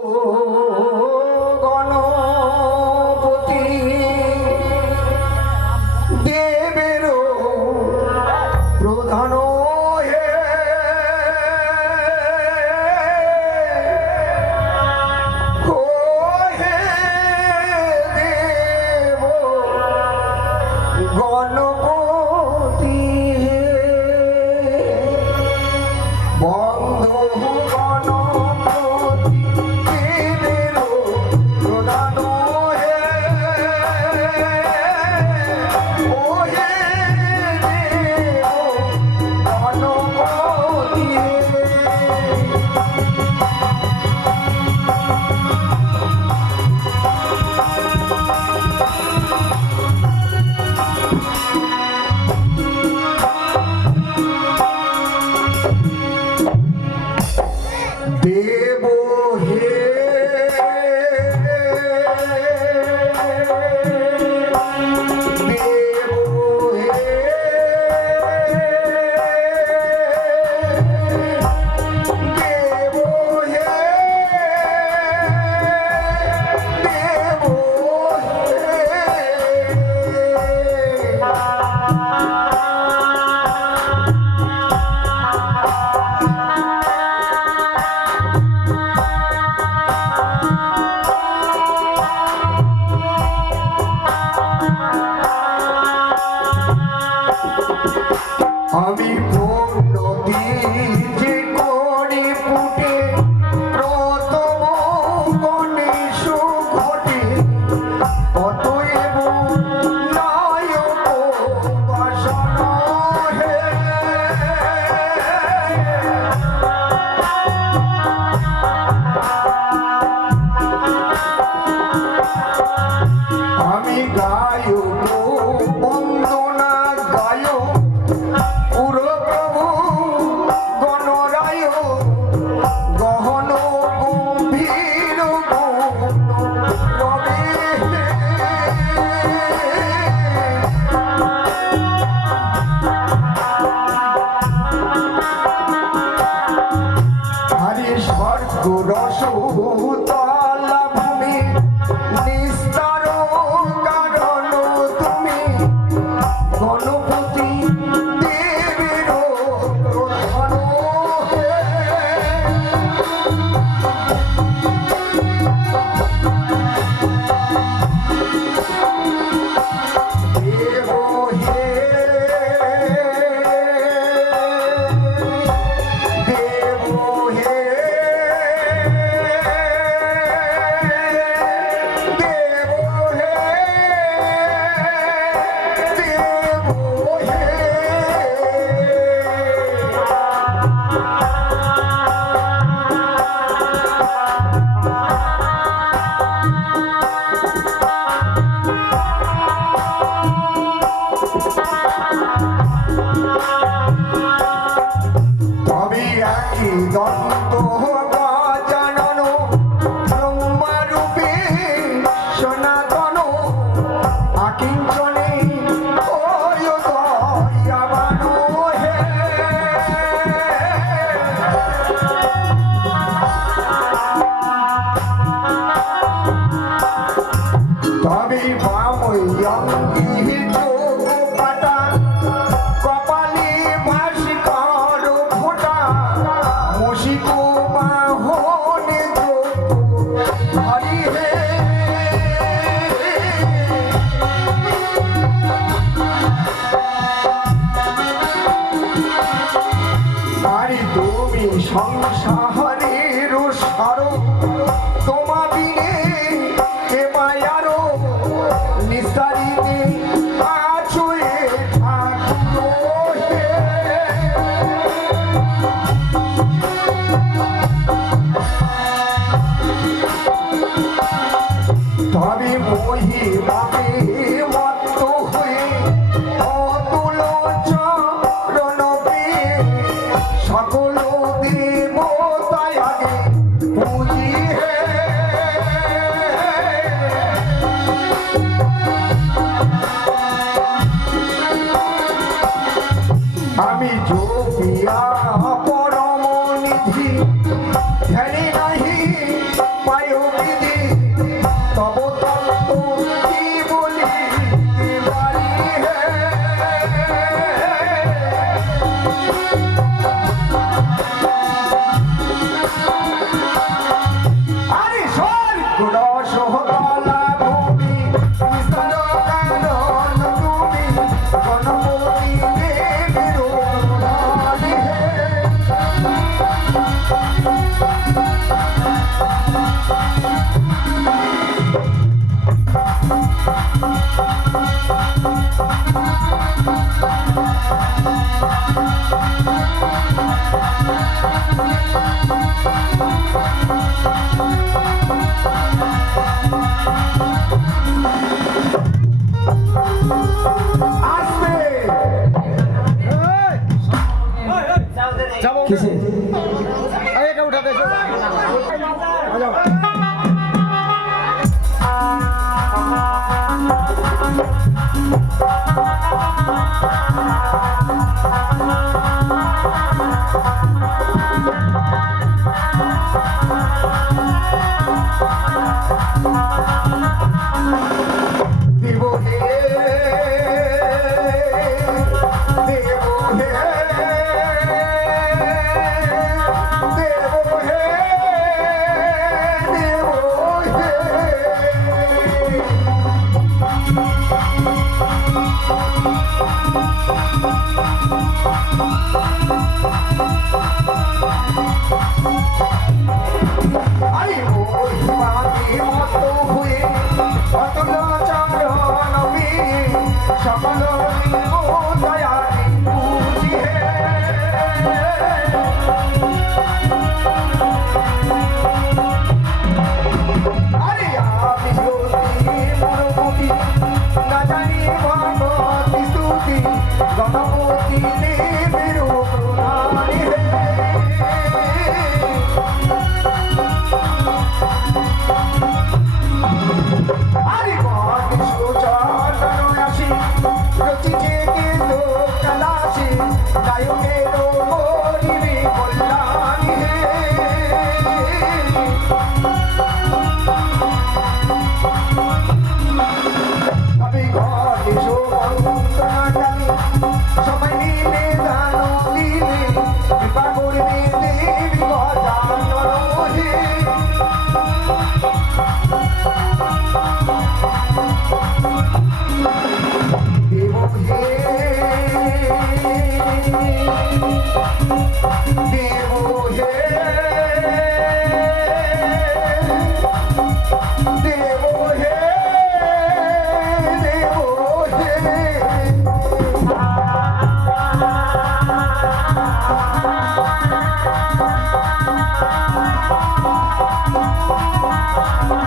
Oh, আমি সংসারের সার তোমা বিনে কে মায়ারো নিস্তারিতে किसे एक उठा दे आ जाओ Thank you. দেব আরে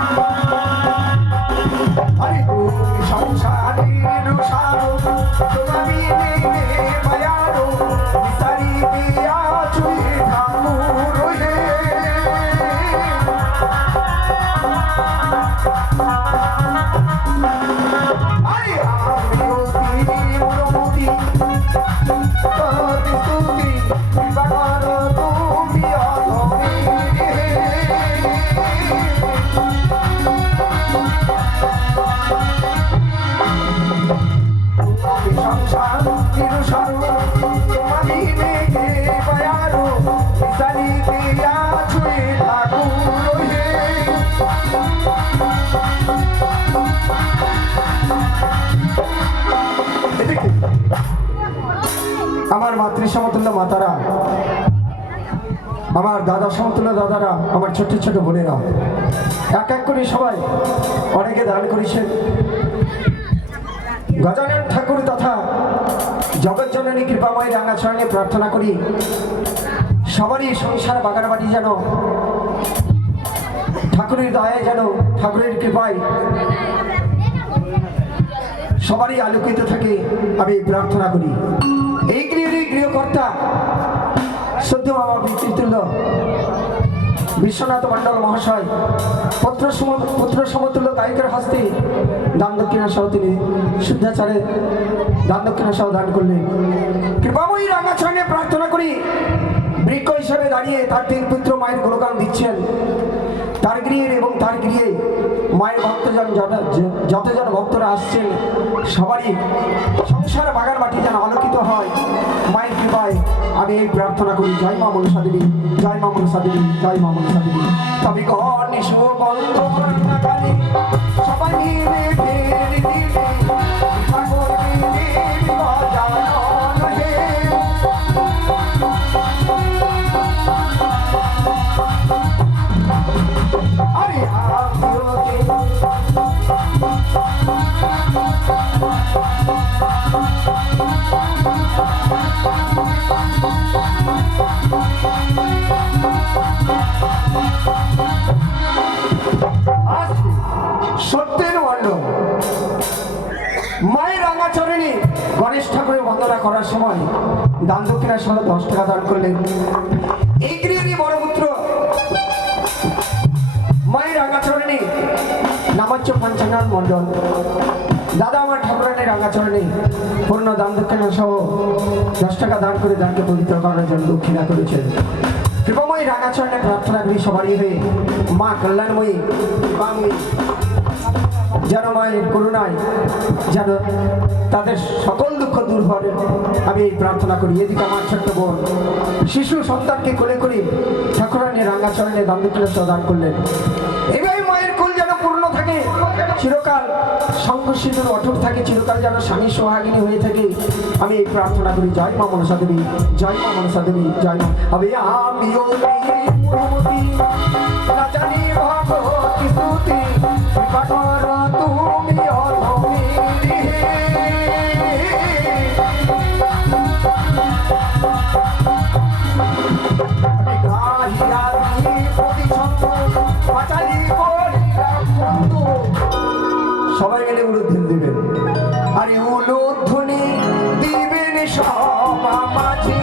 মাতৃ সমতুল্য মাতারা আমার দাদা সমতুল্য দাদারা, আমার ছোট ছোট বোনেরা। এক এক করে সবাই অনেকে দান করেছেন। গজানন ঠাকুর তথা জগৎজননী কৃপাময় রাঙাচরণে প্রার্থনা করি, সবারই সংসার বাগান বাড়ি যেন, ঠাকুরের দয়ায় যেন, ঠাকুরের কৃপায় সবারই আলোকিত থাকে, আমি প্রার্থনা করি। গৃহেরই গৃহকর্তা, সদ্য পিতৃতুল্য বিশ্বনাথ মণ্ডল মহাশয়, পুত্র পুত্র সমতুল্য গায়কের হস্তে দান দক্ষিণা সহ তিনি শুদ্ধাচারে দান দক্ষিণা সহ দান করলেন। কৃপাময়ী রাঙাচরণে প্রার্থনা করি, বৃক্ষ হিসাবে দাঁড়িয়ে তার তিন পুত্র মায়ের গুণগান দিচ্ছেন। তার গৃহের এবং তার গৃহে মায়ের ভক্তজন যতজন ভক্তরা আসছেন, সবারই সংসার বাগান মাটি যেন আলোকিত হয়। মায়ের কৃপায় আমি এই প্রার্থনা করি, জয় মা মনসা দেবী, জয় মা মনসা দেবী, জয় মা মনসা দেবী। তবে সবাই মিলে সত্যের বর্ণ মায়ের রাঙাচরণে গণেশ ঠাকুরের বন্দনা করার সময় দান দক্ষিণার সঙ্গে দশ টাকা দান করলেন। এই গৃহেরই বড় পুত্র মায়ের রাঙাচরণে নামাচ্য পঞ্চানন মণ্ডল। দাদা, আমার ঠাকুরানের রাঙাচরণে পূর্ণ দান দক্ষিণা সহ দশ টাকা দান করে দানকে পবিত্র করার জন্য দক্ষিণা করেছেন। কৃপাময়ী রাঙাচরণে প্রার্থনা করি সবারই হয়ে মা কল্যাণময়ী কৃপাময়ী যেন মায়ের করুণায় যেন তাদের সকল দুঃখ দূর হবে আমি এই প্রার্থনা করি। এদিকে আমার ছোট্ট বোন, শিশু সন্তানকে কোলে করে ঠাকুরানী রাঙ্গাচরণে দান্দুকুলে দান করলেন। চিরকাল সংঘর্ষিত অটুট থাকে, চিরকাল যেন স্বামী সোহাগিনী হয়ে থাকে। আমি এই প্রার্থনা করি, জয় মা মনসা দেবী, জয় মা মনসা দেবী, জয় মা। হবে আমিও জানি সবাই মিলে উলুধ্বনি দিবেন। আরে উলুদ্ধনি উলুধ্বনি দিবেন সব মাঝে।